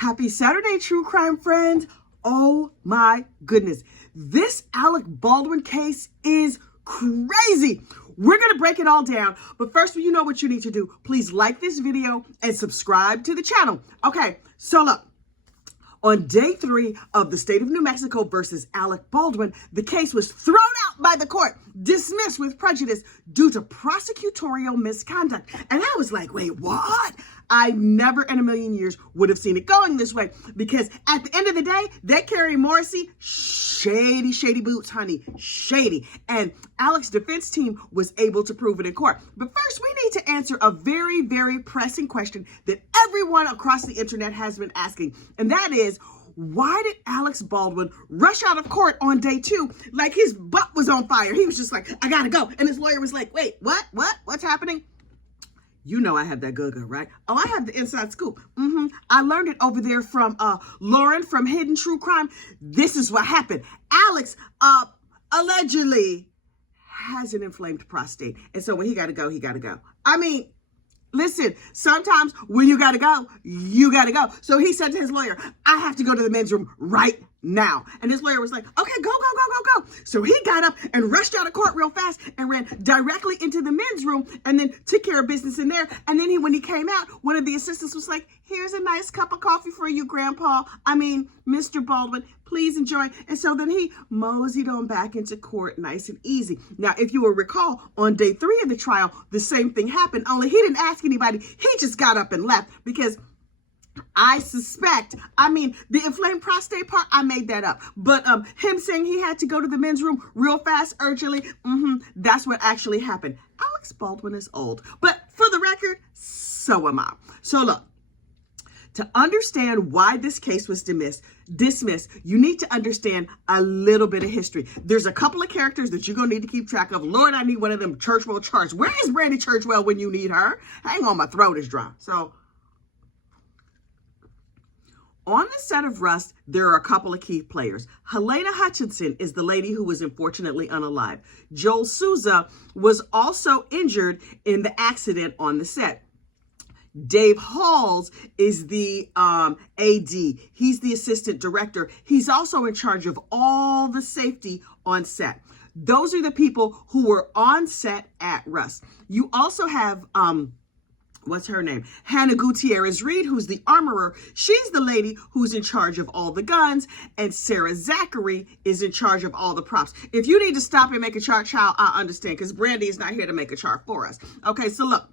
Happy Saturday, true crime friends. Oh my goodness. This Alec Baldwin case is crazy. We're going to break it all down. But first, you know what you need to do. Please like this video and subscribe to the channel. Okay, so look. On day 3 of the state of New Mexico versus Alec Baldwin, the case was thrown out by the court, dismissed with prejudice due to prosecutorial misconduct. And I was like, wait, what? I never in a million years would have seen it going this way, because at the end of the day, that Kari Morrissey, shady boots, honey, shady. And Alec's defense team was able to prove it in court. But first, we need to answer a very, very pressing question that everyone across the internet has been asking. And that is, why did Alec Baldwin rush out of court on day 2 like his butt was on fire? He was just like, I gotta go. And his lawyer was like, wait, what's happening? You know I have that good, right? Oh, I have the inside scoop. I learned it over there from Lauren from Hidden True Crime. This is what happened. Alex allegedly has an inflamed prostate. And so when he got to go, he got to go. I mean, listen, sometimes when you got to go, you got to go. So he said to his lawyer, I have to go to the men's room right now. And his lawyer was like, okay, go. So he got up and rushed out of court real fast and ran directly into the men's room and then took care of business in there. And then when he came out, one of the assistants was like, here's a nice cup of coffee for you, Mr. Baldwin, please enjoy. And so then he moseyed on back into court nice and easy. Now, if you will recall, on day 3 of the trial, the same thing happened, only he didn't ask anybody. He just got up and left because I suspect, the inflamed prostate part, I made that up. But him saying he had to go to the men's room real fast, urgently, that's what actually happened. Alec Baldwin is old. But for the record, so am I. So look, to understand why this case was dismissed, you need to understand a little bit of history. There's a couple of characters that you're going to need to keep track of. Lord, I need one of them Churchwell charts. Where is Brandy Churchwell when you need her? Hang on, my throat is dry. So on the set of Rust, there are a couple of key players. Helena Hutchinson is the lady who was unfortunately unalive. Joel Souza was also injured in the accident on the set. Dave Halls is the AD. He's the assistant director. He's also in charge of all the safety on set. Those are the people who were on set at Rust. You also have what's her name? Hannah Gutierrez-Reed, who's the armorer. She's the lady who's in charge of all the guns. And Sarah Zachary is in charge of all the props. If you need to stop and make a chart, child, I understand, because Brandy is not here to make a chart for us. Okay, so look.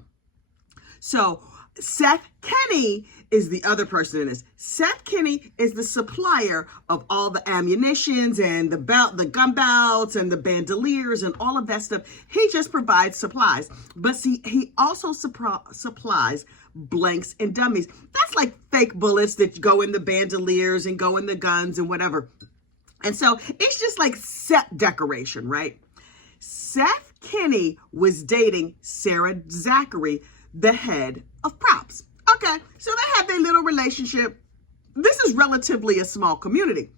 So Seth Kinny is the other person in this. Seth Kinny is the supplier of all the ammunitions and the gun belts and the bandoliers and all of that stuff. He just provides supplies. But see, he also supplies blanks and dummies. That's like fake bullets that go in the bandoliers and go in the guns and whatever. And so it's just like set decoration, right? Seth Kinny was dating Sarah Zachary, the head of props. Okay, so they had their little relationship. This is relatively a small community.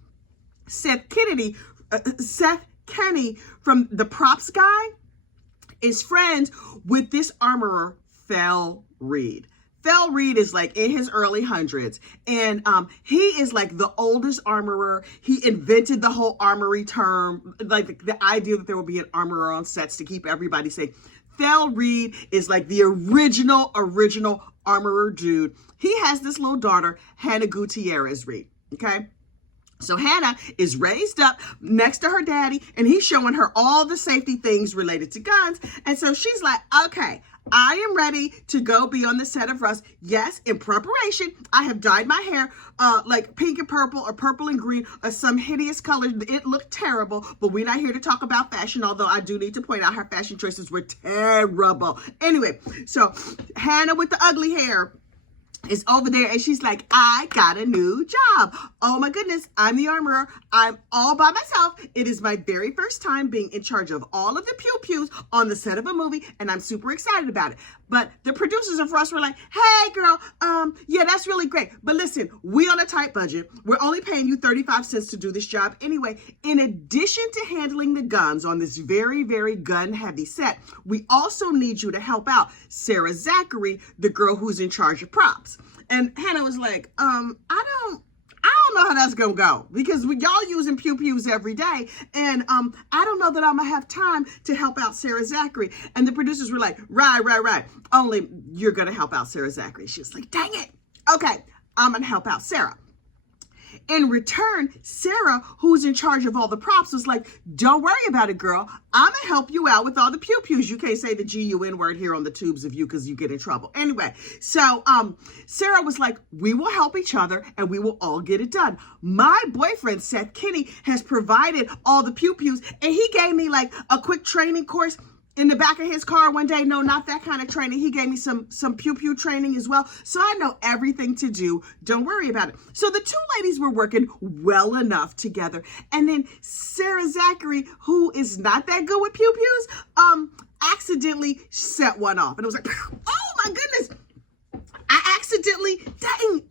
Seth Kinny from the props guy is friends with this armorer, Fel Reed. Fel Reed is like in his early hundreds, and he is like the oldest armorer. He invented the whole armory term, like the idea that there will be an armorer on sets to keep everybody safe. Fel Reed is like the original armorer dude. He has this little daughter, Hannah Gutierrez-Reed, okay? So Hannah is raised up next to her daddy, and he's showing her all the safety things related to guns. And so she's like, okay, I am ready to go be on the set of Rust. Yes, in preparation, I have dyed my hair like pink and purple or purple and green or some hideous color. It looked terrible, but we're not here to talk about fashion, although I do need to point out her fashion choices were terrible. Anyway, so Hannah with the ugly hair is over there, and she's like, I got a new job. Oh my goodness, I'm the armorer. I'm all by myself. It is my very first time being in charge of all of the pew-pews on the set of a movie, and I'm super excited about it. But the producers of Rust were like, hey girl, yeah, that's really great. But listen, we on a tight budget. We're only paying you 35 cents to do this job anyway. In addition to handling the guns on this very, very gun-heavy set, we also need you to help out Sarah Zachary, the girl who's in charge of props. And Hannah was like, I about how that's gonna go, because y'all using pew-pews every day, and I don't know that I'm gonna have time to help out Sarah Zachary. And the producers were like, right. Only you're gonna help out Sarah Zachary. She was like, dang it. Okay, I'm gonna help out Sarah. In return, Sarah, who's in charge of all the props, was like, don't worry about it, girl. I'm going to help you out with all the pew-pews. You can't say the G-U-N word here on the tubes of you because you get in trouble. Anyway, so Sarah was like, we will help each other and we will all get it done. My boyfriend, Seth Kinny, has provided all the pew-pews, and he gave me like a quick training course in the back of his car one day. No, not that kind of training. He gave me some pew-pew training as well. So I know everything to do. Don't worry about it. So the two ladies were working well enough together. And then Sarah Zachary, who is not that good with pew-pews, accidentally set one off. And it was like, oh my goodness. I accidentally, dang,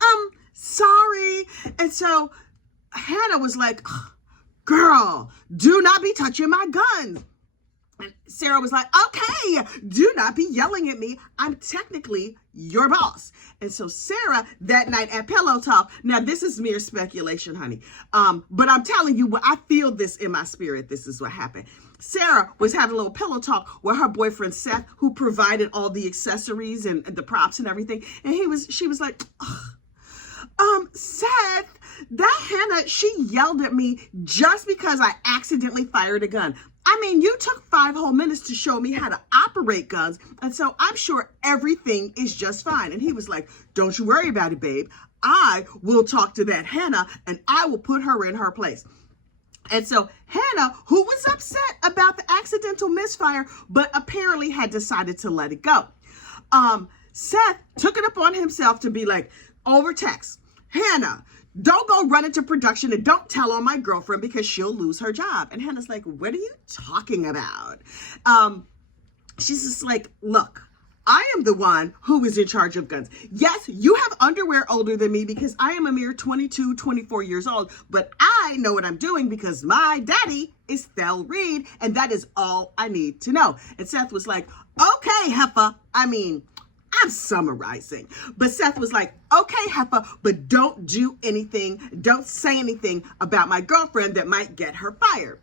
sorry. And so Hannah was like, girl, do not be touching my guns. And Sarah was like, okay, do not be yelling at me. I'm technically your boss. And so Sarah, that night at Pillow Talk, now this is mere speculation, honey. But I'm telling you, I feel this in my spirit. This is what happened. Sarah was having a little pillow talk with her boyfriend, Seth, who provided all the accessories and the props and everything. And she was like, Seth, that Hannah, she yelled at me just because I accidentally fired a gun. I mean, you took 5 whole minutes to show me how to operate guns, and so I'm sure everything is just fine. And he was like, don't you worry about it, babe. I will talk to that Hannah, and I will put her in her place. And so Hannah, who was upset about the accidental misfire, but apparently had decided to let it go. Seth took it upon himself to be like, over text, Hannah, don't go run into production and don't tell on my girlfriend because she'll lose her job. And Hannah's like, what are you talking about? She's just like, look, I am the one who is in charge of guns. Yes, you have underwear older than me because I am a mere 22, 24 years old, but I know what I'm doing because my daddy is Thel Reed, and that is all I need to know. And Seth was like, okay, heifer. I mean, I'm summarizing. But Seth was like, okay, heifer, but don't do anything. Don't say anything about my girlfriend that might get her fired.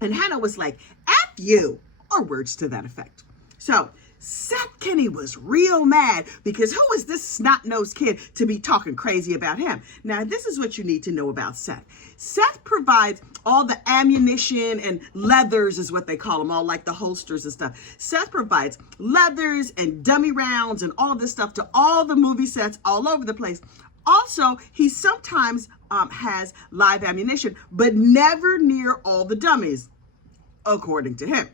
And Hannah was like, F you, or words to that effect. So Seth Kinny was real mad because who is this snot-nosed kid to be talking crazy about him? Now, this is what you need to know about Seth. Seth provides all the ammunition and leathers is what they call them, all like the holsters and stuff. Seth provides leathers and dummy rounds and all of this stuff to all the movie sets all over the place. Also, he sometimes has live ammunition, but never near all the dummies, according to him.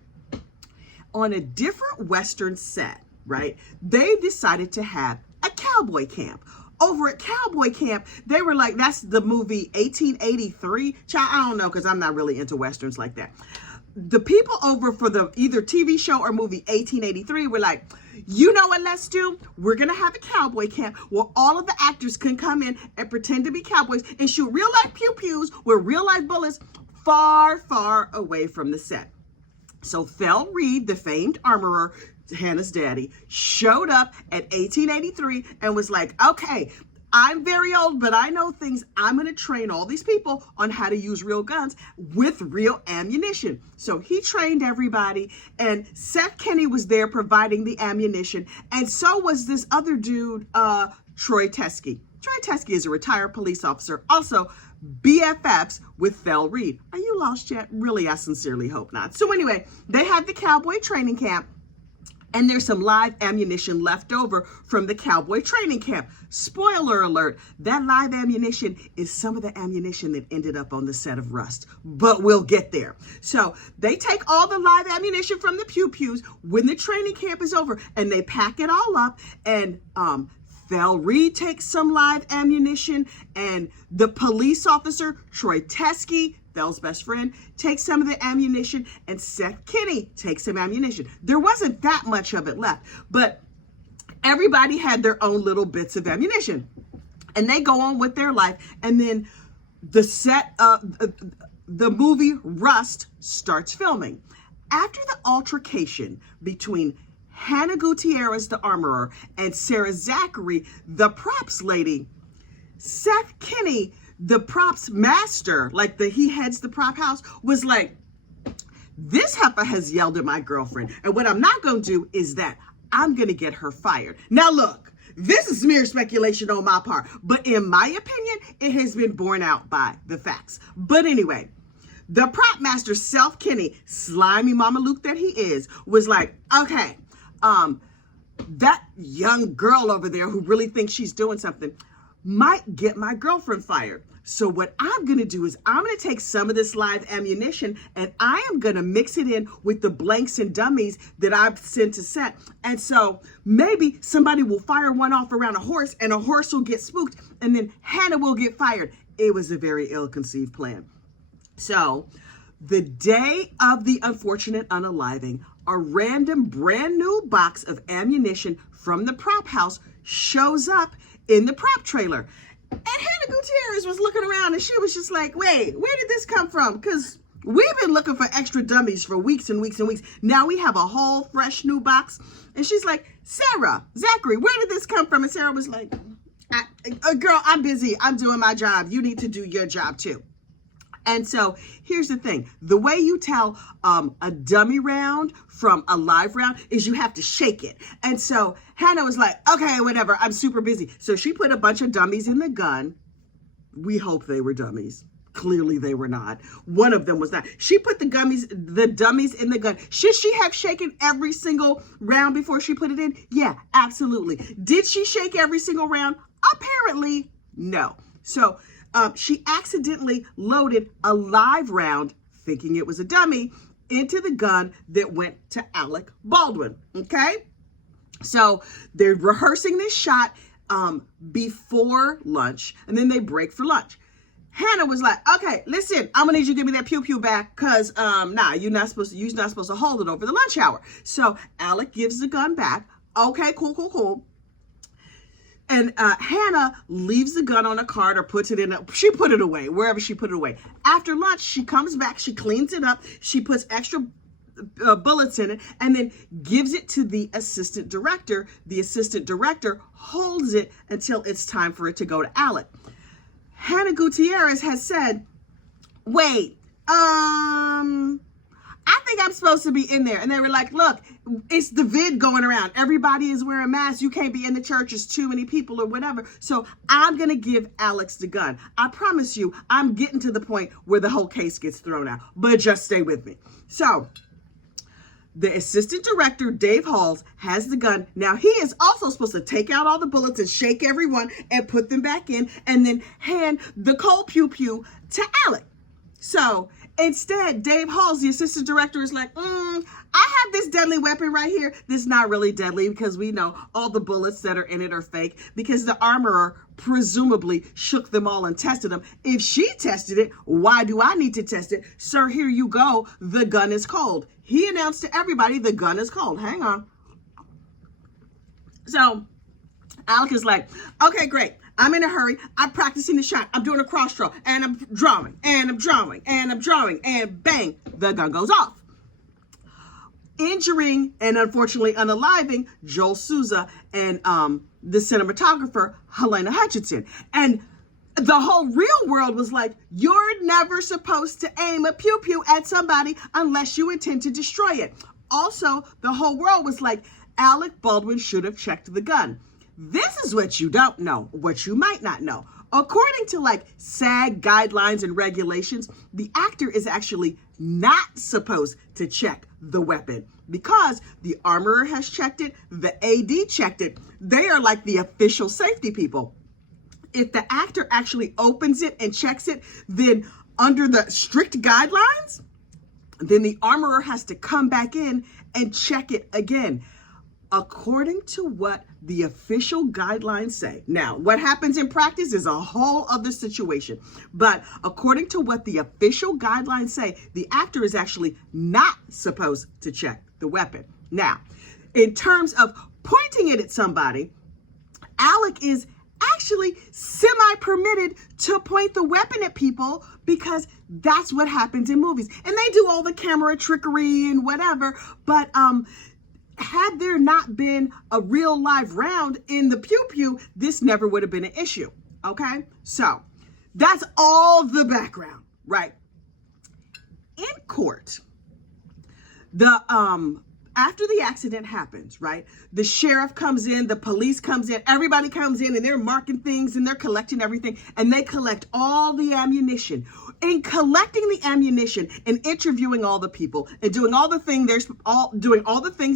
On a different Western set, right, they decided to have a cowboy camp. Over at cowboy camp, they were like, that's the movie 1883. Child, I don't know, because I'm not really into Westerns like that. The people over for the either TV show or movie 1883 were like, you know what let's do? We're going to have a cowboy camp where all of the actors can come in and pretend to be cowboys and shoot real life pew-pews with real life bullets far, far away from the set. So Thel Reed, the famed armorer, Hannah's daddy, showed up at 1883 and was like, okay, I'm very old, but I know things. I'm going to train all these people on how to use real guns with real ammunition. So he trained everybody, and Seth Kinny was there providing the ammunition, and so was this other dude, Troy Teske. Troy Teske is a retired police officer, also BFFs with Thel Reed. Are you lost yet? Really, I sincerely hope not. So anyway, they had the cowboy training camp, and there's some live ammunition left over from the cowboy training camp. Spoiler alert, that live ammunition is some of the ammunition that ended up on the set of Rust, but we'll get there. So they take all the live ammunition from the pew-pews when the training camp is over, and they pack it all up, and Thel Reed takes some live ammunition, and the police officer, Troy Teske, Thel's best friend, takes some of the ammunition, and Seth Kinny takes some ammunition. There wasn't that much of it left, but everybody had their own little bits of ammunition, and they go on with their life. And then the movie Rust starts filming. After the altercation between Hannah Gutierrez, the armorer, and Sarah Zachary, the props lady, Seth Kinny the props master, like he heads the prop house, was like, this heifer has yelled at my girlfriend, and what I'm not going to do is that I'm going to get her fired. Now look, this is mere speculation on my part, but in my opinion, it has been borne out by the facts. But anyway, the prop master, Seth Kinny, slimy Mama Luke that he is, was like, okay, that young girl over there who really thinks she's doing something might get my girlfriend fired. So what I'm going to do is I'm going to take some of this live ammunition and I am going to mix it in with the blanks and dummies that I've sent to set. And so maybe somebody will fire one off around a horse and a horse will get spooked and then Hannah will get fired. It was a very ill-conceived plan. So the day of the unfortunate unaliving, a random brand new box of ammunition from the prop house shows up in the prop trailer. And Hannah Gutierrez was looking around and she was just like, wait, where did this come from? Because we've been looking for extra dummies for weeks and weeks and weeks. Now we have a whole fresh new box. And she's like, Sarah, Zachary, where did this come from? And Sarah was like, girl, I'm busy. I'm doing my job. You need to do your job too. And so here's the thing. The way you tell a dummy round from a live round is you have to shake it. And so Hannah was like, okay, whatever, I'm super busy. So she put a bunch of dummies in the gun. We hope they were dummies. Clearly they were not. One of them was not. She put the dummies in the gun. Should she have shaken every single round before she put it in? Yeah, absolutely. Did she shake every single round? Apparently, no. So she accidentally loaded a live round, thinking it was a dummy, into the gun that went to Alec Baldwin, okay? So they're rehearsing this shot before lunch, and then they break for lunch. Hannah was like, okay, listen, I'm gonna need you to give me that pew-pew back, because you're not supposed to hold it over the lunch hour. So Alec gives the gun back. Okay, cool. And Hannah leaves the gun on a cart or puts it in, she put it away, wherever she put it away. After lunch, she comes back, she cleans it up, she puts extra bullets in it, and then gives it to the assistant director. The assistant director holds it until it's time for it to go to Alec. Hannah Gutierrez has said, wait, I think I'm supposed to be in there. And they were like, look, it's the vid going around. Everybody is wearing masks. You can't be in the church. It's too many people or whatever. So I'm going to give Alex the gun. I promise you, I'm getting to the point where the whole case gets thrown out. But just stay with me. So the assistant director, Dave Halls, has the gun. Now, he is also supposed to take out all the bullets and shake everyone and put them back in and then hand the cold pew-pew to Alec. So instead, Dave Halls, the assistant director, is like, I have this deadly weapon right here. This is not really deadly because we know all the bullets that are in it are fake because the armorer presumably shook them all and tested them. If she tested it, why do I need to test it? Sir, here you go. The gun is cold. He announced to everybody the gun is cold. Hang on. So Alec is like, okay, great. I'm in a hurry. I'm practicing the shot. I'm doing a cross draw and I'm drawing and I'm drawing and I'm drawing and bang, the gun goes off. Injuring and unfortunately unaliving Joel Souza and the cinematographer, Helena Hutchinson. And the whole real world was like, you're never supposed to aim a pew-pew at somebody unless you intend to destroy it. Also, the whole world was like, Alec Baldwin should have checked the gun. This is what you don't know, what you might not know. According to like SAG guidelines and regulations, the actor is actually not supposed to check the weapon because the armorer has checked it, the AD checked it. They are like the official safety people. If the actor actually opens it and checks it, then under the strict guidelines, then the armorer has to come back in and check it again. According to what the official guidelines say. Now, what happens in practice is a whole other situation. But according to what the official guidelines say, the actor is actually not supposed to check the weapon. Now, in terms of pointing it at somebody, Alec is actually semi-permitted to point the weapon at people because that's what happens in movies. And they do all the camera trickery and whatever, but had there not been a real live round in the pew-pew, this never would have been an issue, okay? So That's all the background, right? In court, after the accident happens, right? The sheriff comes in, the police comes in, everybody comes in, and they're marking things and they're collecting everything, and they collect all the ammunition. In collecting the ammunition and interviewing all the people and doing all the things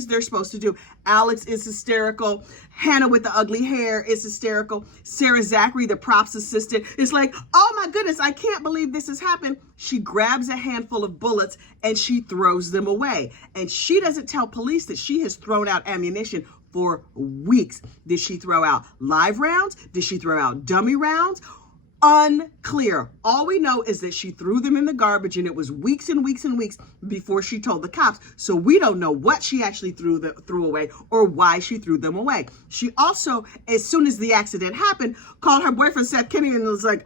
they're supposed to do, Alex is hysterical. Hannah with the ugly hair is hysterical. Sarah Zachary, the props assistant, is like, oh my goodness, I can't believe this has happened. She grabs a handful of bullets and she throws them away. And she doesn't tell police that she has thrown out ammunition for weeks. Did she throw out live rounds? Did she throw out dummy rounds? Unclear. All we know is that she threw them in the garbage, and it was weeks and weeks and weeks before she told the cops. So we don't know what she actually threw away or why she threw them away. She also, as soon as the accident happened, called her boyfriend Seth Kinny and was like,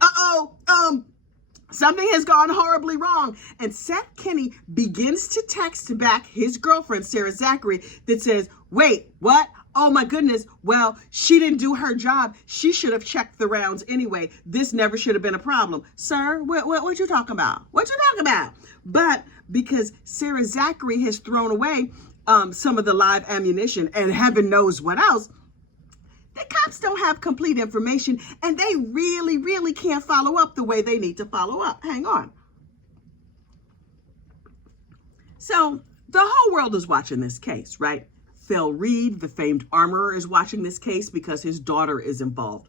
something has gone horribly wrong. And Seth Kinny begins to text back his girlfriend, Sarah Zachary, that says, wait, what? Oh my goodness. Well, she didn't do her job. She should have checked the rounds anyway. This never should have been a problem. Sir, what you talking about? What you talking about? But because Sarah Zachary has thrown away some of the live ammunition and heaven knows what else, the cops don't have complete information, and they really, really can't follow up the way they need to follow up. Hang on. So the whole world is watching this case, right? Phil Reed, the famed armorer, is watching this case because his daughter is involved.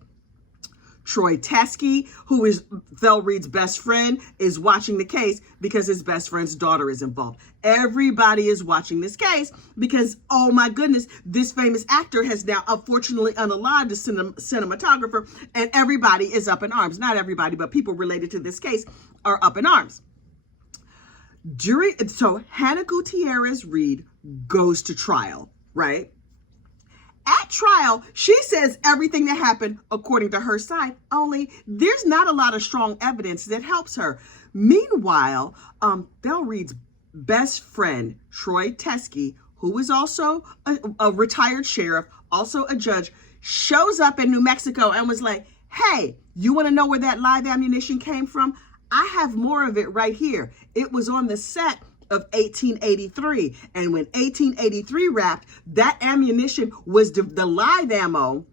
Troy Teske, who is Phil Reed's best friend, is watching the case because his best friend's daughter is involved. Everybody is watching this case because, oh my goodness, this famous actor has now unfortunately unalived a cinematographer, and everybody is up in arms. Not everybody, but people related to this case are up in arms. So Hannah Gutierrez Reed goes to trial, right? At trial, she says everything that happened according to her side, only there's not a lot of strong evidence that helps her. Meanwhile, Phil Reed's best friend, Troy Teske, who is also a retired sheriff, also a judge, shows up in New Mexico and was like, hey, you want to know where that live ammunition came from? I have more of it right here. It was on the set of 1883. And when 1883 wrapped, that ammunition was the live ammo,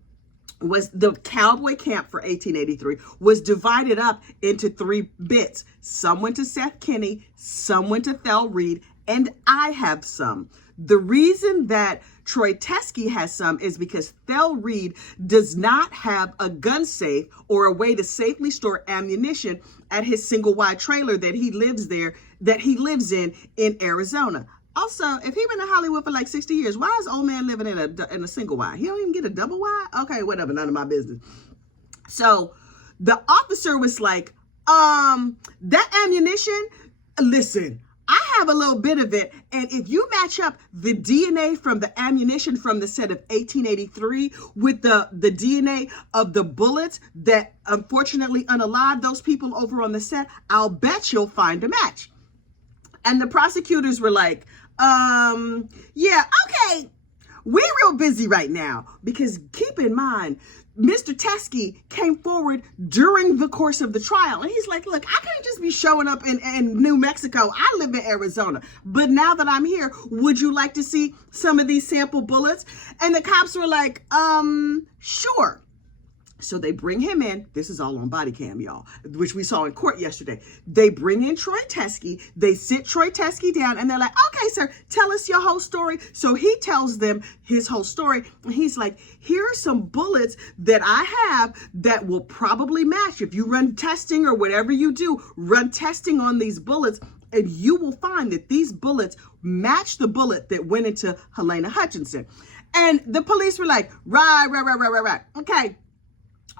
was the cowboy camp for 1883, was divided up into 3 bits. Some went to Seth Kinny, some went to Phil Reed, and I have some. The reason that Troy Teske has some is because Phil Reed does not have a gun safe or a way to safely store ammunition at his single wide trailer that he lives in Arizona. Also, if he's been in Hollywood for like 60 years, why is old man living in a single wide? He don't even get a double wide? Okay, whatever, none of my business. So the officer was like, that ammunition, listen, I have a little bit of it, and if you match up the DNA from the ammunition from the set of 1883 with the DNA of the bullets that unfortunately unalived those people over on the set, I'll bet you'll find a match. And the prosecutors were like, yeah, okay, we're real busy right now, because keep in mind, Mr. Teske came forward during the course of the trial. And he's like, look, I can't just be showing up in New Mexico. I live in Arizona. But now that I'm here, would you like to see some of these sample bullets? And the cops were like, sure. So they bring him in. This is all on body cam, y'all, which we saw in court yesterday. They bring in Troy Teske. They sit Troy Teske down and they're like, okay, sir, tell us your whole story. So he tells them his whole story. And he's like, here are some bullets that I have that will probably match. If you run testing or whatever you do, run testing on these bullets, and you will find that these bullets match the bullet that went into Helena Hutchinson. And the police were like, right. Okay.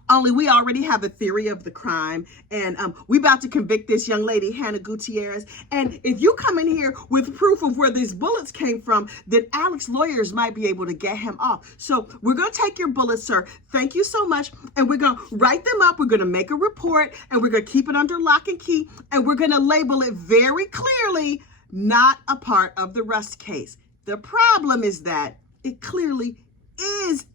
Only we already have a theory of the crime, and we about to convict this young lady, Hannah Gutierrez. And if you come in here with proof of where these bullets came from, then Alec's lawyers might be able to get him off. So we're going to take your bullets, sir. Thank you so much. And we're going to write them up. We're going to make a report, and we're going to keep it under lock and key. And we're going to label it very clearly, not a part of the Rust case. The problem is that it clearly is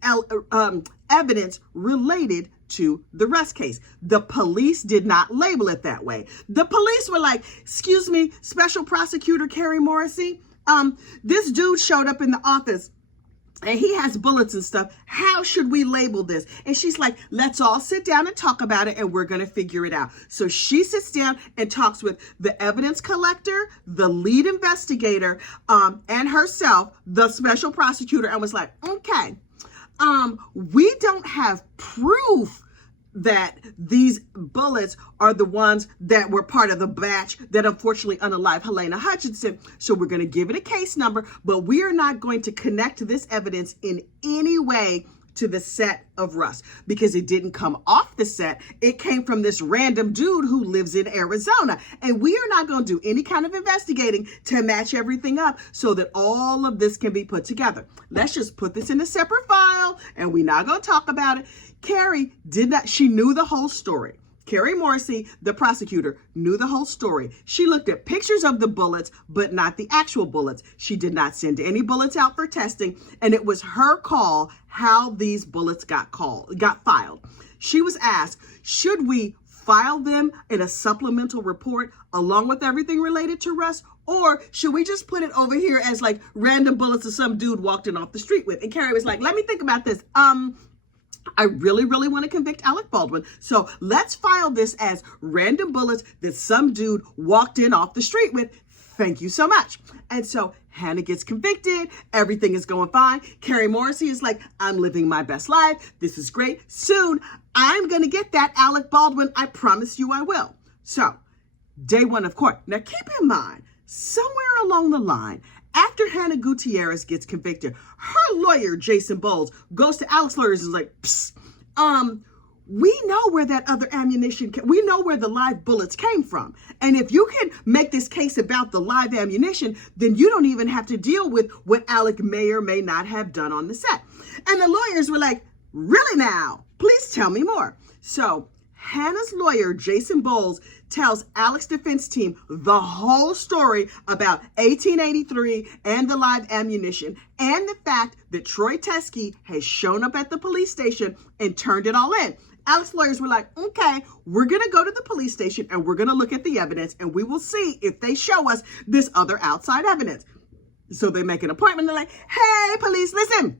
evidence related to the Rust case. The police did not label it that way. The police were like, excuse me, Special Prosecutor Kari Morrissey, this dude showed up in the office and he has bullets and stuff. How should we label this? And she's like, let's all sit down and talk about it and we're going to figure it out. So she sits down and talks with the evidence collector, the lead investigator, and herself, the special prosecutor, and was like, okay, we don't have proof that these bullets are the ones that were part of the batch that unfortunately unalived Helena Hutchinson. So we're going to give it a case number, but we are not going to connect this evidence in any way to the set of Rust because it didn't come off the set. It came from this random dude who lives in Arizona. And we are not going to do any kind of investigating to match everything up so that all of this can be put together. Let's just put this in a separate file and we're not going to talk about it. Kari did not, she knew the whole story. Kari Morrissey, the prosecutor, knew the whole story. She looked at pictures of the bullets, but not the actual bullets. She did not send any bullets out for testing, and it was her call how these bullets got filed. She was asked, should we file them in a supplemental report along with everything related to Rust, or should we just put it over here as like random bullets that some dude walked in off the street with? And Kari was like, let me think about this. I really want to convict Alec Baldwin. So let's file this as random bullets that some dude walked in off the street with. Thank you so much. And so Hannah gets convicted. Everything is going fine. Kari Morrissey is like, I'm living my best life. This is great. Soon, I'm going to get that Alec Baldwin. I promise you I will. So day one of court. Now keep in mind, somewhere along the line, after Hannah Gutierrez gets convicted, her lawyer, Jason Bowles, goes to Alec's lawyers and is like, psst, we know where that other ammunition, we know where the live bullets came from. And if you can make this case about the live ammunition, then you don't even have to deal with what Alec may or may not have done on the set. And the lawyers were like, really now? Please tell me more. So Hannah's lawyer, Jason Bowles, tells Alec's defense team the whole story about 1883 and the live ammunition and the fact that Troy Teske has shown up at the police station and turned it all in. Alec's lawyers were like, okay, we're going to go to the police station and we're going to look at the evidence and we will see if they show us this other outside evidence. So they make an appointment. They're like, hey, police, listen.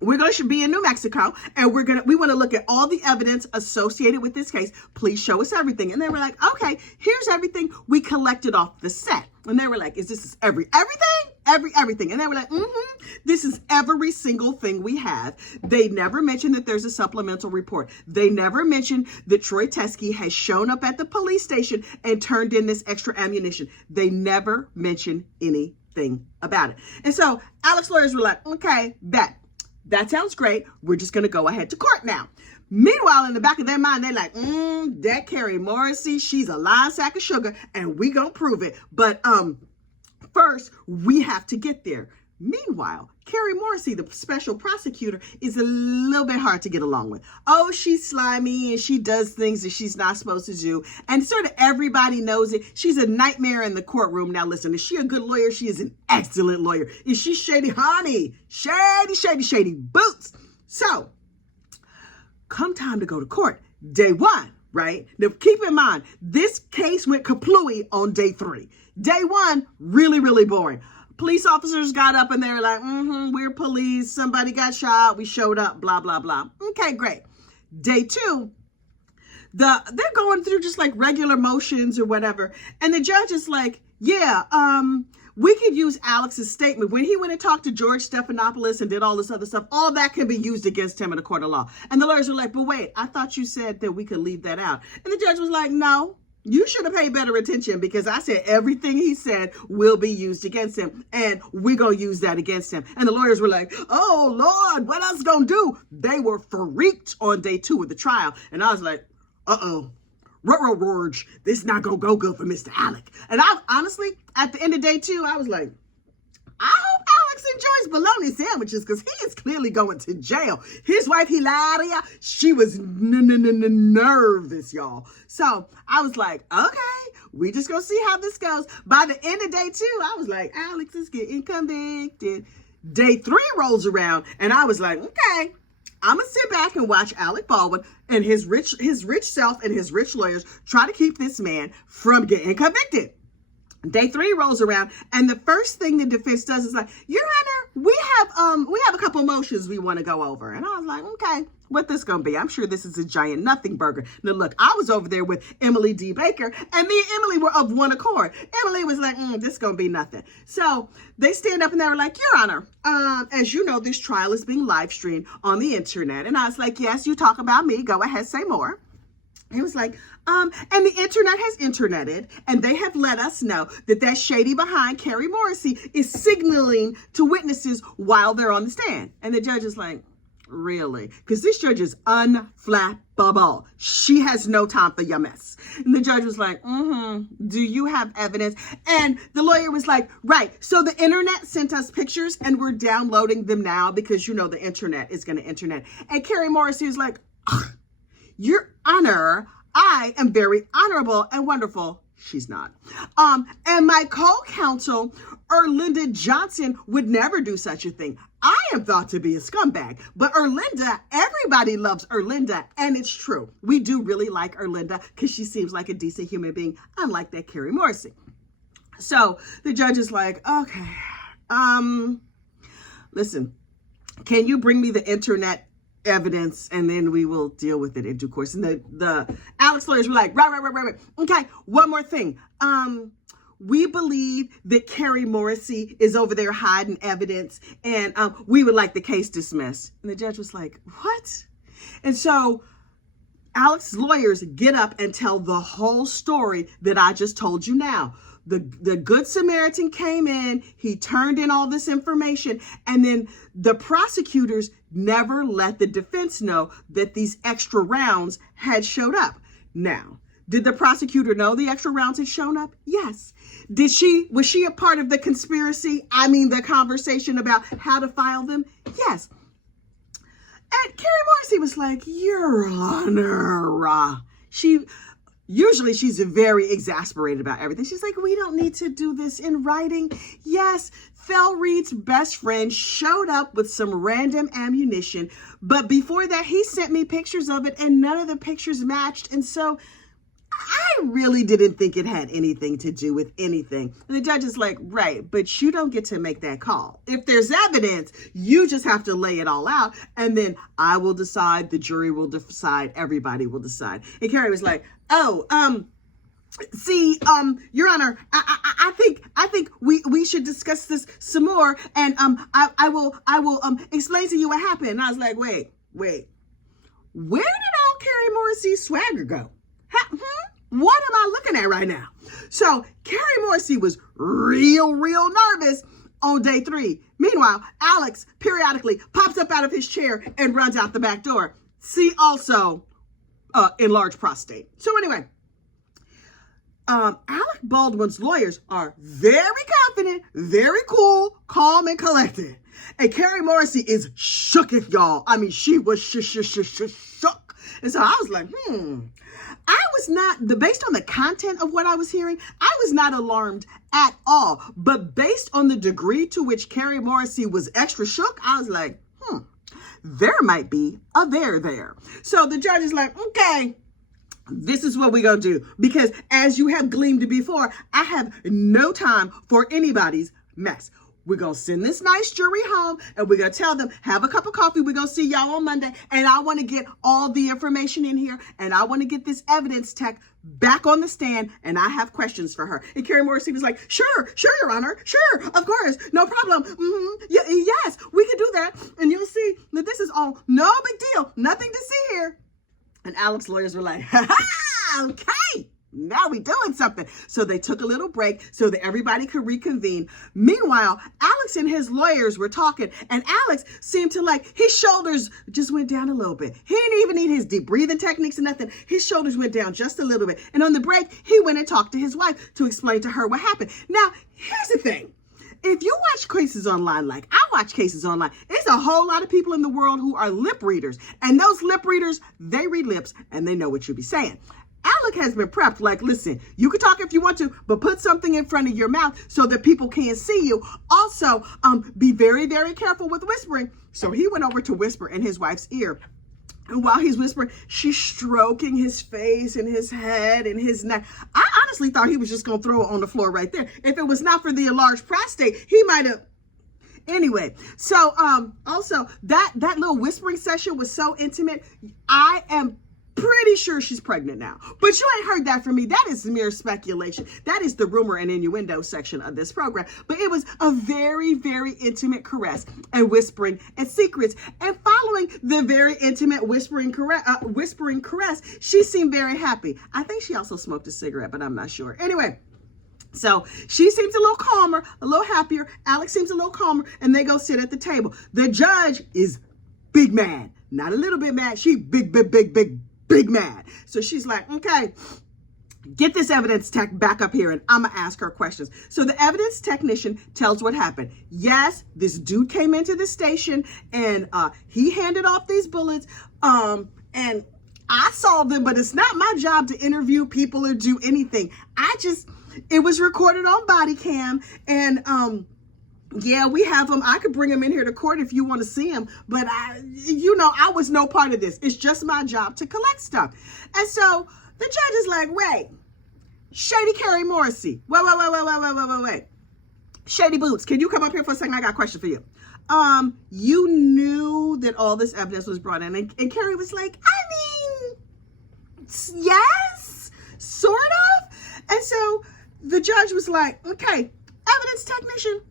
We're going to be in New Mexico and we want to look at all the evidence associated with this case. Please show us everything. And they were like, okay, here's everything we collected off the set. And they were like, is this everything? And they were like, this is every single thing we have. They never mentioned that there's a supplemental report. They never mentioned that Troy Teske has shown up at the police station and turned in this extra ammunition. They never mentioned anything about it. And so Alec's lawyers were like, okay, bet. That sounds great. We're just going to go ahead to court now. Meanwhile, in the back of their mind, they're like, that Kari Morrissey, she's a lying sack of sugar, and we going to prove it. But first, we have to get there. Meanwhile, Kari Morrissey, the special prosecutor, is a little bit hard to get along with. Oh, she's slimy and she does things that she's not supposed to do. And sort of everybody knows it. She's a nightmare in the courtroom. Now, listen, is she a good lawyer? She is an excellent lawyer. Is she shady? Honey, shady boots. So, come time to go to court. Day one, right? Now, keep in mind, this case went kaplooey on day 3. Day 1, really boring. Police officers got up and they were like, we're police. Somebody got shot. We showed up, blah, blah, blah. Okay, great. Day 2, they're going through just like regular motions or whatever. And the judge is like, yeah, we could use Alex's statement. When he went and talked to George Stephanopoulos and did all this other stuff, all that can be used against him in a court of law. And the lawyers were like, but wait, I thought you said that we could leave that out. And the judge was like, no. You should have paid better attention because I said everything he said will be used against him and we're going to use that against him. And the lawyers were like, oh, Lord, what else going to do? They were freaked on day 2 of the trial. And I was like, George, this is not going to go good for Mr. Alec. And I honestly, at the end of day 2, I was like, I hope Alex enjoys bologna sandwiches because he is clearly going to jail. His wife, Hilaria, she was nervous, y'all. So I was like, okay, we just gonna see how this goes. By the end of day 2, I was like, Alex is getting convicted. Day 3 rolls around and I was like, okay, I'm gonna sit back and watch Alec Baldwin and his rich self and his rich lawyers try to keep this man from getting convicted. Day 3 rolls around, and the first thing the defense does is like, Your Honor, we have a couple motions we want to go over. And I was like, okay, what this gonna be? I'm sure this is a giant nothing burger. Now look, I was over there with Emily D. Baker, and me and Emily were of one accord. Emily was like, this gonna be nothing. So they stand up and they were like, Your Honor, as you know, this trial is being live streamed on the internet. And I was like, yes, you talk about me. Go ahead, say more. He was like, and the internet has interneted, and they have let us know that shady behind Kari Morrissey is signaling to witnesses while they're on the stand. And the judge is like, really? Because this judge is unflappable. She has no time for your mess. And the judge was like, do you have evidence? And the lawyer was like, right. So the internet sent us pictures, and we're downloading them now because, you know, the internet is going to internet. And Kari Morrissey was like, Your Honor, I am very honorable and wonderful. She's not. And my co-counsel, ErLinda Johnson, would never do such a thing. I am thought to be a scumbag, but ErLinda, everybody loves ErLinda, and it's true. We do really like ErLinda because she seems like a decent human being, unlike that Kari Morrissey. So the judge is like, okay, listen, can you bring me the internet evidence, and then we will deal with it in due course. And the Alex lawyers were like, right. Okay, one more thing. We believe that Kari Morrissey is over there hiding evidence, and we would like the case dismissed. And the judge was like, what? And so Alex's lawyers get up and tell the whole story that I just told you now. The Good Samaritan came in, he turned in all this information, and then the prosecutors never let the defense know that these extra rounds had showed up. Now, did the prosecutor know the extra rounds had shown up? Yes. Was she a part of the conspiracy? I mean, the conversation about how to file them? Yes. And Kari Morrissey was like, Your Honor, Usually she's very exasperated about everything. She's like, we don't need to do this in writing. Yes, Fel Reed's best friend showed up with some random ammunition. But before that, he sent me pictures of it and none of the pictures matched. And so I really didn't think it had anything to do with anything. And the judge is like, right, but you don't get to make that call. If there's evidence, you just have to lay it all out. And then I will decide, the jury will decide, everybody will decide. And Kari was like, Your Honor, I think we should discuss this some more. And I will explain to you what happened. And I was like, wait, where did all Kari Morrissey's swagger go? What am I looking at right now? So Kari Morrissey was real nervous on day 3. Meanwhile, Alex periodically pops up out of his chair and runs out the back door. See also enlarged prostate. So anyway, Alec Baldwin's lawyers are very confident, very cool, calm, and collected. And Kari Morrissey is shooketh, y'all. I mean, she was shook. And so I was like, I was not, based on the content of what I was hearing, I was not alarmed at all. But based on the degree to which Kari Morrissey was extra shook, I was like, there might be a there. So the judge is like, okay, this is what we're going to do. Because as you have gleamed before, I have no time for anybody's mess. We're going to send this nice jury home, and we're going to tell them, have a cup of coffee. We're going to see y'all on Monday. And I want to get all the information in here, and I want to get this evidence tech back on the stand, and I have questions for her. And Kari Morrissey was like, sure, Your Honor. Sure, of course. No problem. Yes, we can do that. And you'll see that this is all no big deal. Nothing to see here. And Alec's lawyers were like, okay. Now we doing something. So they took a little break so that everybody could reconvene. Meanwhile, Alex and his lawyers were talking, and Alex seemed to his shoulders just went down a little bit. He didn't even need his deep breathing techniques and nothing. His shoulders went down just a little bit. And on the break, he went and talked to his wife to explain to her what happened. Now, here's the thing. If you watch cases online, like I watch cases online, there's a whole lot of people in the world who are lip readers. And those lip readers, they read lips and they know what you be saying. Alec has been prepped. Like, listen, you can talk if you want to, but put something in front of your mouth so that people can't see you. Also, be very, very careful with whispering. So he went over to whisper in his wife's ear. And while he's whispering, she's stroking his face and his head and his neck. I honestly thought he was just going to throw it on the floor right there. If it was not for the enlarged prostate, he might have. Anyway, so also that little whispering session was so intimate. I am pretty sure she's pregnant now, but you ain't heard that from me. That is mere speculation. That is the rumor and innuendo section of this program. But it was a very, very intimate caress and whispering and secrets. And following the very intimate whispering caress, she seemed very happy. I think she also smoked a cigarette, but I'm not sure. Anyway. So she seems a little calmer, a little happier. Alex seems a little calmer, and they go sit at the table. The judge is big mad, not a little bit mad. She big mad. So she's like, okay, get this evidence tech back up here, and I'm gonna ask her questions. So the evidence technician tells what happened. Yes, this dude came into the station, and he handed off these bullets, and I saw them, but it's not my job to interview people or do anything. It was recorded on body cam, and yeah, we have them. I could bring them in here to court if you want to see them, but I was no part of this. It's just my job to collect stuff. And so the judge is like, wait, Shady Kari Morrissey. Wait. Shady Boots, can you come up here for a second? I got a question for you. You knew that all this evidence was brought in, and Kari was like, I mean, yes, sort of. And so the judge was like, okay, evidence technician,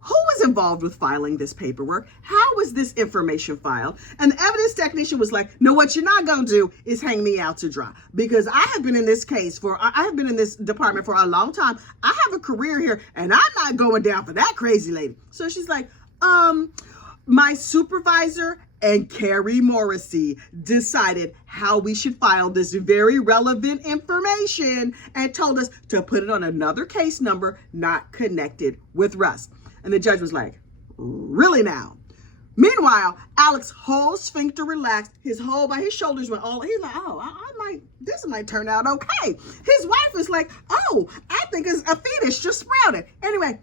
who was involved with filing this paperwork? How was this information filed? And the evidence technician was like, no, what you're not going to do is hang me out to dry, because I have been in this department for a long time. I have a career here, and I'm not going down for that crazy lady. So she's like, my supervisor and Kari Morrissey decided how we should file this very relevant information and told us to put it on another case number not connected with Russ. And the judge was like, really now? Meanwhile, Alec's whole sphincter relaxed, his shoulders went all, he's like, oh, this might turn out okay. His wife was like, oh, I think it's a fetus just sprouted. Anyway,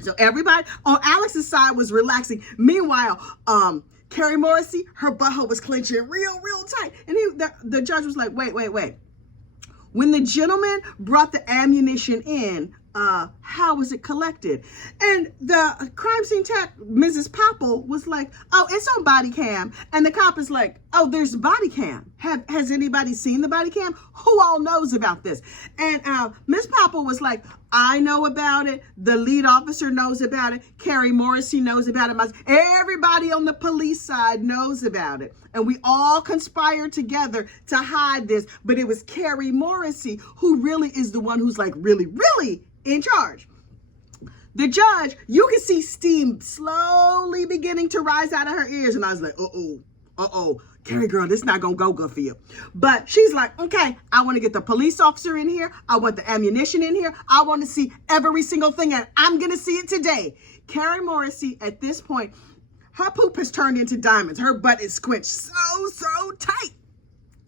so everybody on Alex's side was relaxing. Meanwhile, Kari Morrissey, her butthole was clenching real tight. And the judge was like, wait. When the gentleman brought the ammunition in, how was it collected? And the crime scene tech, Mrs. Popple, was like, oh, it's on body cam. And the cop is like, oh, there's body cam. Has anybody seen the body cam? Who all knows about this? And Miss Popple was like, I know about it. The lead officer knows about it. Kari Morrissey knows about it. Everybody on the police side knows about it. And we all conspired together to hide this. But it was Kari Morrissey who really is the one who's like really in charge. The judge, you can see steam slowly beginning to rise out of her ears. And I was like, uh-oh, Kari girl, this not gonna go good for you. But she's like, okay, I want to get the police officer in here. I want the ammunition in here. I want to see every single thing, and I'm gonna see it today. Kari Morrissey, at this point, her poop has turned into diamonds. Her butt is squinched so tight.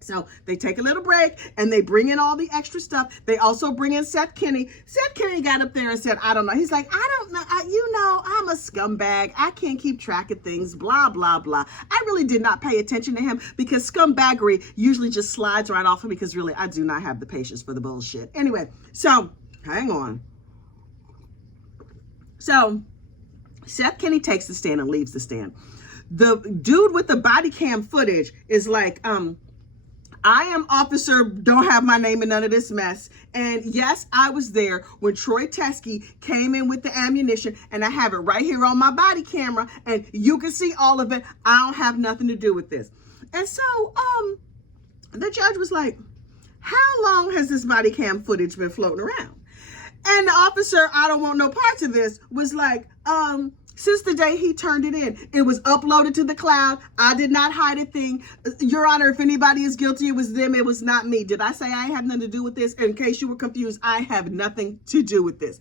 So they take a little break and they bring in all the extra stuff. They also bring in Seth Kinny. Seth Kinny got up there and said, I don't know. He's like, I don't know. I'm a scumbag. I can't keep track of things, blah, blah, blah. I really did not pay attention to him because scumbaggery usually just slides right off of me because really I do not have the patience for the bullshit. Anyway, so hang on. So Seth Kinny takes the stand and leaves the stand. The dude with the body cam footage is like, I am officer, don't have my name in none of this mess. And yes, I was there when Troy Teske came in with the ammunition, and I have it right here on my body camera, and you can see all of it. I don't have nothing to do with this. And so the judge was like, how long has this body cam footage been floating around? And the officer, I don't want no parts of this, was like, since the day he turned it in. It was uploaded to the cloud. I did not hide a thing. Your Honor, if anybody is guilty, it was them. It was not me. Did I say I had nothing to do with this? In case you were confused, I have nothing to do with this.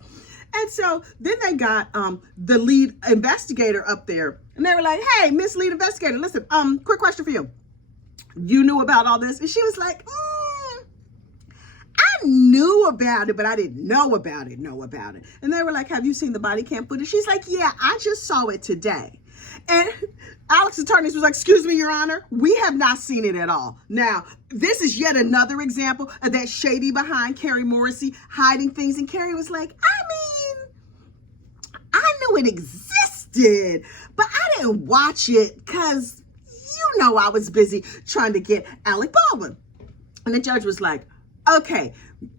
And so then they got the lead investigator up there. And they were like, hey, Miss Lead Investigator, listen, quick question for you. You knew about all this? And she was like, knew about it, but I didn't know about it. And they were like, have you seen the body cam footage? She's like, yeah, I just saw it today. And Alex's attorneys was like, excuse me, Your Honor, we have not seen it at all. Now, this is yet another example of that shady behind Kari Morrissey hiding things. And Kari was like, I knew it existed, but I didn't watch it because, I was busy trying to get Alec Baldwin. And the judge was like, okay,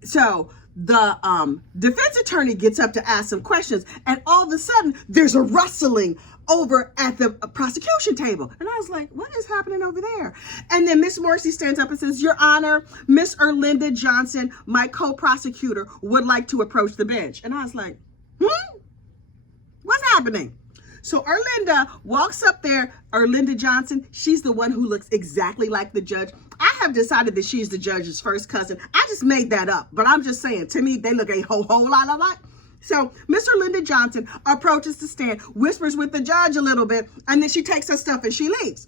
so the defense attorney gets up to ask some questions, and all of a sudden there's a rustling over at the prosecution table. And I was like, what is happening over there? And then Miss Morrissey stands up and says, Your Honor, Miss ErLinda Johnson, my co-prosecutor, would like to approach the bench. And I was like, what's happening? So ErLinda walks up there. ErLinda Johnson, she's the one who looks exactly like the judge. I have decided that she's the judge's first cousin. I just made that up, but I'm just saying, to me, they look a whole lot alike. So Miss ErLinda Johnson approaches the stand, whispers with the judge a little bit, and then she takes her stuff and she leaves.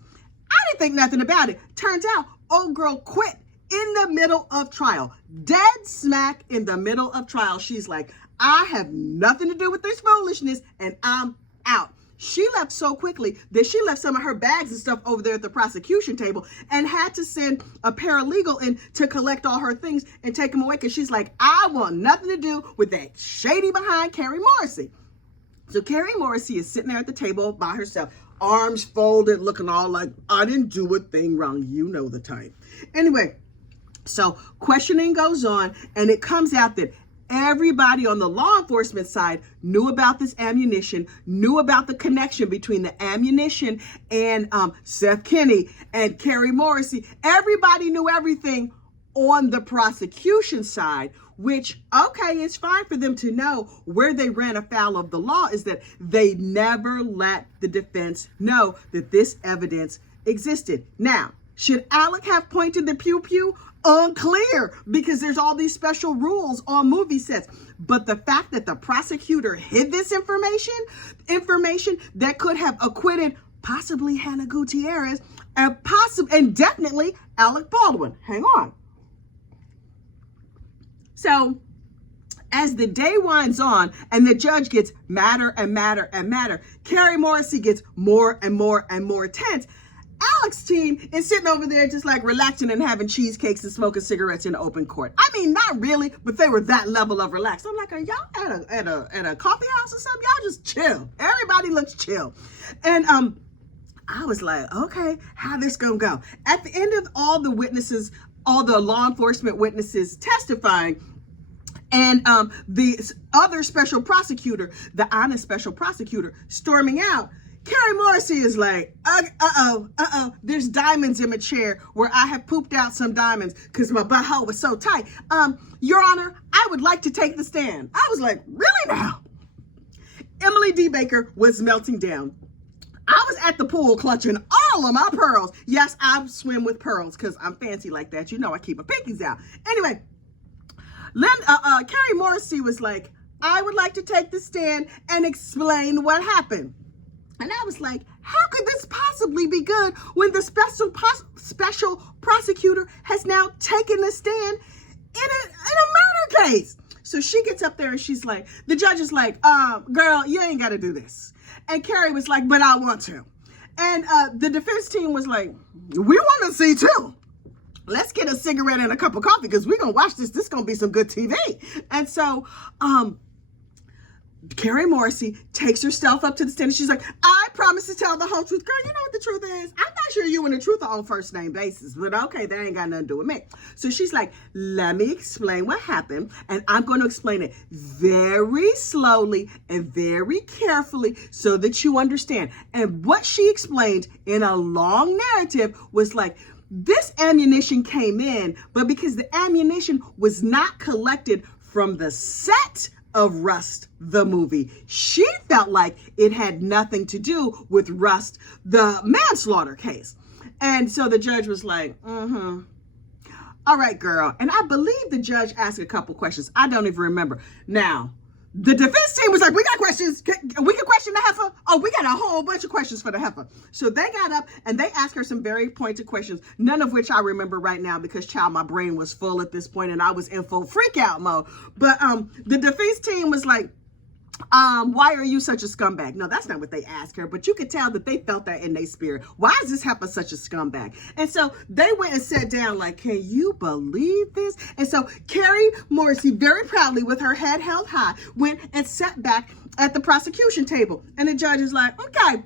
I didn't think nothing about it. Turns out, old girl quit in the middle of trial. Dead smack in the middle of trial. She's like, I have nothing to do with this foolishness, and I'm out. She left so quickly that she left some of her bags and stuff over there at the prosecution table and had to send a paralegal in to collect all her things and take them away, because she's like, I want nothing to do with that shady behind Kari Morrissey. So Kari Morrissey is sitting there at the table by herself, arms folded, looking all like, I didn't do a thing wrong. You know the type. Anyway, so questioning goes on, and it comes out that everybody on the law enforcement side knew about this ammunition, knew about the connection between the ammunition and Seth Kinny and Kari Morrissey. Everybody knew everything on the prosecution side, which, okay, it's fine for them to know. Where they ran afoul of the law is that they never let the defense know that this evidence existed. Now, should Alec have pointed the pew-pew? Unclear, because there's all these special rules on movie sets. But the fact that the prosecutor hid this information that could have acquitted possibly Hannah Gutierrez and definitely Alec Baldwin. Hang on. So as the day winds on and the judge gets madder and madder and madder, Kari Morrissey gets more and more and more tense. Alec's team is sitting over there just like relaxing and having cheesecakes and smoking cigarettes in open court. I mean, not really, but they were that level of relaxed. I'm like, are y'all at a coffee house or something? Y'all just chill. Everybody looks chill. And I was like, okay, how this gonna go? At the end of all the witnesses, all the law enforcement witnesses testifying, and the other special prosecutor, the honest special prosecutor, storming out, Kari Morrissey is like, there's diamonds in my chair where I have pooped out some diamonds because my butthole was so tight. Your Honor, I would like to take the stand. I was like, really now? Emily D. Baker was melting down. I was at the pool clutching all of my pearls. Yes, I swim with pearls because I'm fancy like that. You know, I keep my pinkies out. Anyway, Kari Morrissey was like, I would like to take the stand and explain what happened. And I was like, how could this possibly be good when the special prosecutor has now taken the stand in a murder case? So she gets up there and she's like, the judge is like, girl, you ain't got to do this. And Kari was like, but I want to. And the defense team was like, we want to see too. Let's get a cigarette and a cup of coffee because we're going to watch this. This is going to be some good TV. And so, Kari Morrissey takes herself up to the stand and she's like, I promise to tell the whole truth. Girl, you know what the truth is? I'm not sure you and the truth are on first name basis, but okay, that ain't got nothing to do with me. So she's like, let me explain what happened, and I'm going to explain it very slowly and very carefully so that you understand. And what she explained in a long narrative was like, this ammunition came in, but because the ammunition was not collected from the set of Rust, the movie, she felt like it had nothing to do with Rust, the manslaughter case. And so the judge was like, all right, girl. And I believe the judge asked a couple questions. I don't even remember. Now, the defense team was like, we got questions. We can question the heifer. Oh, we got a whole bunch of questions for the heifer. So they got up and they asked her some very pointed questions, none of which I remember right now because, child, my brain was full at this point and I was in full freak out mode. But the defense team was like, why are you such a scumbag? No, that's not what they asked her, but you could tell that they felt that in their spirit. Why is this heifer such a scumbag? And so they went and sat down like, can you believe this? And so Kari Morrissey, very proudly with her head held high, went and sat back at the prosecution table. And the judge is like, okay.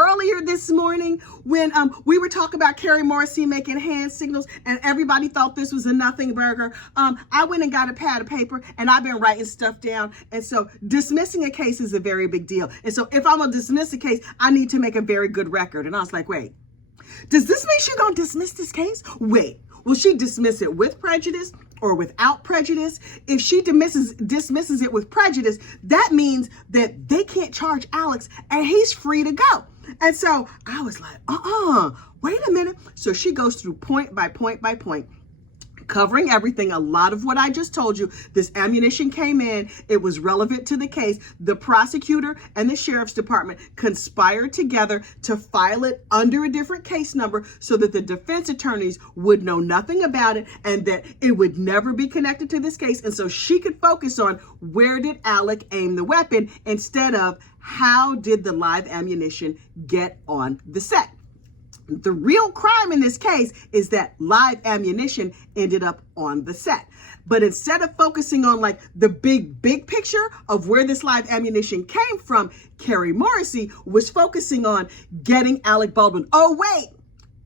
Earlier this morning, when we were talking about Kari Morrissey making hand signals and everybody thought this was a nothing burger, I went and got a pad of paper and I've been writing stuff down. And so dismissing a case is a very big deal. And so if I'm going to dismiss a case, I need to make a very good record. And I was like, wait, does this mean she's going to dismiss this case? Wait, will she dismiss it with prejudice or without prejudice? If she dismisses it with prejudice, that means that they can't charge Alex and he's free to go. And so I was like, wait a minute. So she goes through point by point by point, covering everything. A lot of what I just told you, this ammunition came in, it was relevant to the case. The prosecutor and the sheriff's department conspired together to file it under a different case number so that the defense attorneys would know nothing about it and that it would never be connected to this case. And so she could focus on where did Alec aim the weapon instead of how did the live ammunition get on the set. The real crime in this case is that live ammunition ended up on the set. But instead of focusing on like the big picture of where this live ammunition came from, Kari Morrissey was focusing on getting Alec Baldwin. Oh, wait,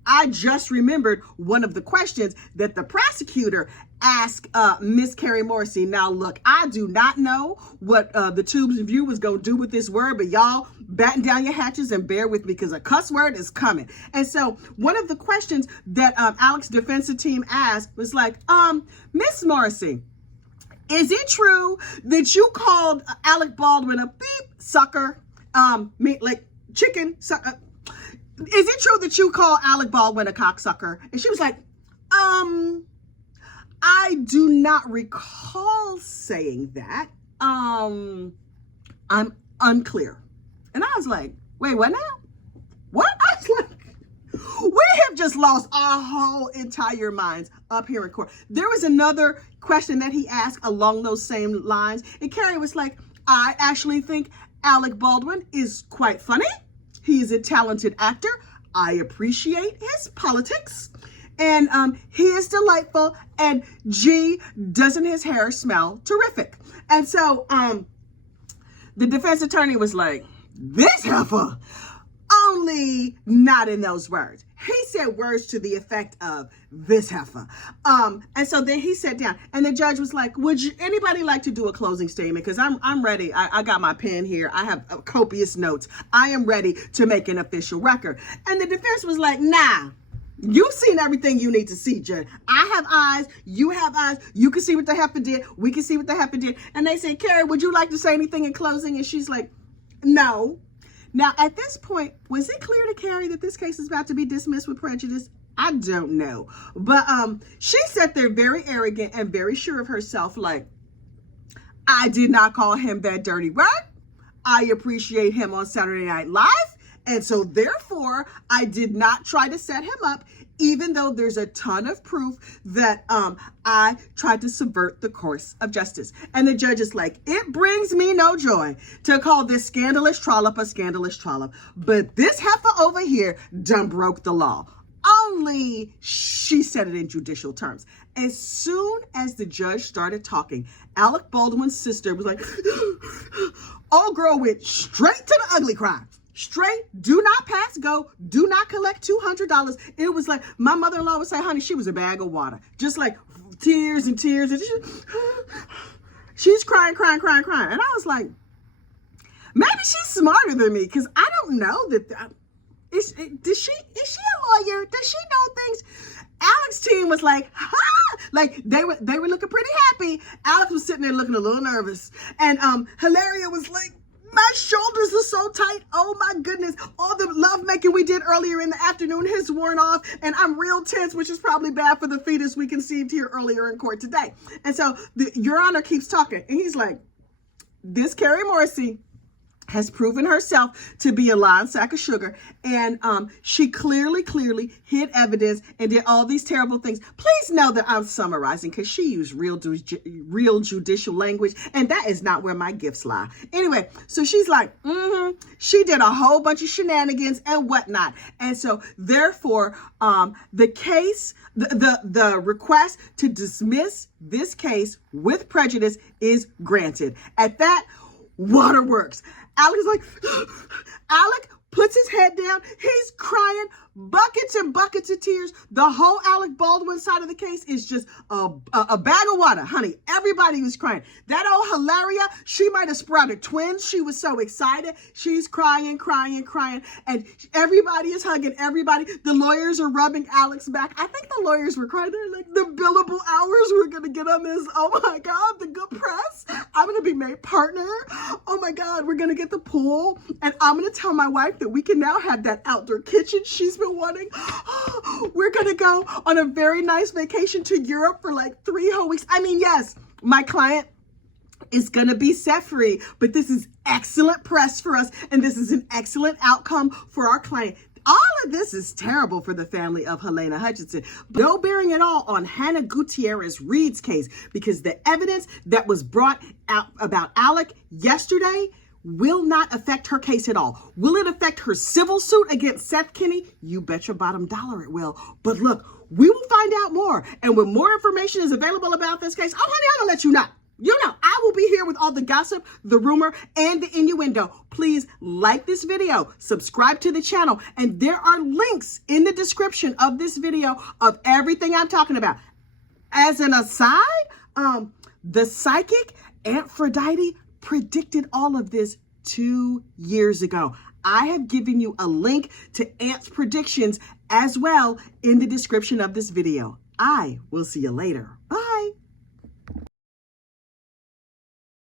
I just remembered one of the questions that the prosecutor asked Miss Kari Morrissey. Now, look, I do not know what the Tubes of You was going to do with this word, but y'all batten down your hatches and bear with me because a cuss word is coming. And so one of the questions that Alec's defensive team asked was like, Miss Morrissey, is it true that you called Alec Baldwin a beep sucker, like chicken sucker? Is it true that you call Alec Baldwin a cocksucker? And she was like, I do not recall saying that. I'm unclear. And I was like, wait, what now? What? I was like, we have just lost our whole entire minds up here in court. There was another question that he asked along those same lines. And Kari was like, I actually think Alec Baldwin is quite funny. He is a talented actor. I appreciate his politics. And he is delightful. And gee, doesn't his hair smell terrific? And so the defense attorney was like, this heifer, only not in those words. He said words to the effect of this heifer. And so then he sat down and the judge was like, would anybody like to do a closing statement? Because I'm ready. I got my pen here. I have copious notes. I am ready to make an official record. And the defense was like, nah, you've seen everything you need to see, Judge. I have eyes. You have eyes. You can see what the heifer did. We can see what the heifer did. And they said, Kari, would you like to say anything in closing? And she's like, no. Now, at this point, was it clear to Kari that this case is about to be dismissed with prejudice? I don't know. But she sat there very arrogant and very sure of herself, like, I did not call him that dirty word. I appreciate him on Saturday Night Live. And so therefore, I did not try to set him up, even though there's a ton of proof that I tried to subvert the course of justice. And the judge is like, it brings me no joy to call this scandalous trollop a scandalous trollop, but this heifer over here done broke the law. Only she said it in judicial terms. As soon as the judge started talking, Alec Baldwin's sister was like, old girl went straight to the ugly cry. Straight, do not pass go, do not collect $200. It was like, my mother-in-law would say, honey, she was a bag of water. Just like tears and tears. And she's crying. And I was like, maybe she's smarter than me because I don't know that. Is she a lawyer? Does she know things? Alec's team was like, ha! Like they were looking pretty happy. Alex was sitting there looking a little nervous. And Hilaria was like, my shoulders are so tight. Oh my goodness. All the lovemaking we did earlier in the afternoon has worn off and I'm real tense, which is probably bad for the fetus we conceived here earlier in court today. And so Your Honor keeps talking and he's like, this Kari Morrissey has proven herself to be a lying sack of sugar, and she clearly hid evidence and did all these terrible things. Please know that I'm summarizing because she used real judicial language, and that is not where my gifts lie. Anyway, so she's like, she did a whole bunch of shenanigans and whatnot, and so therefore, the case, the request to dismiss this case with prejudice is granted. At that, waterworks. Alec is like, Alec puts his head down. He's crying, buckets and buckets of tears. The whole Alec Baldwin side of the case is just a bag of water, honey. Everybody was crying. That old Hilaria, she might have sprouted twins. She was so excited. She's crying. And everybody is hugging everybody. The lawyers are rubbing Alec's back. I think the lawyers were crying. They're like, the billable hours we're going to get on this. Oh my God, the good press. I'm going to be made partner. Oh my God, we're going to get the pool. And I'm going to tell my wife that we can now have that outdoor kitchen she's been wanting. We're going to go on a very nice vacation to Europe for like 3 whole weeks. I mean, yes, my client is going to be set free, but this is excellent press for us, and this is an excellent outcome for our client. All of this is terrible for the family of Helena Hutchinson. No bearing at all on Hannah Gutierrez Reed's case, because the evidence that was brought out about Alec yesterday will not affect her case at all. Will it affect her civil suit against Seth Kinny? You bet your bottom dollar it will. But look, we will find out more. And when more information is available about this case, oh honey, I'm gonna let you know. You know, I will be here with all the gossip, the rumor, and the innuendo. Please like this video, subscribe to the channel, and there are links in the description of this video of everything I'm talking about. As an aside, the psychic Aphrodite predicted all of this 2 years ago. I have given you a link to Ant's predictions as well in the description of this video. I will see you later. Bye.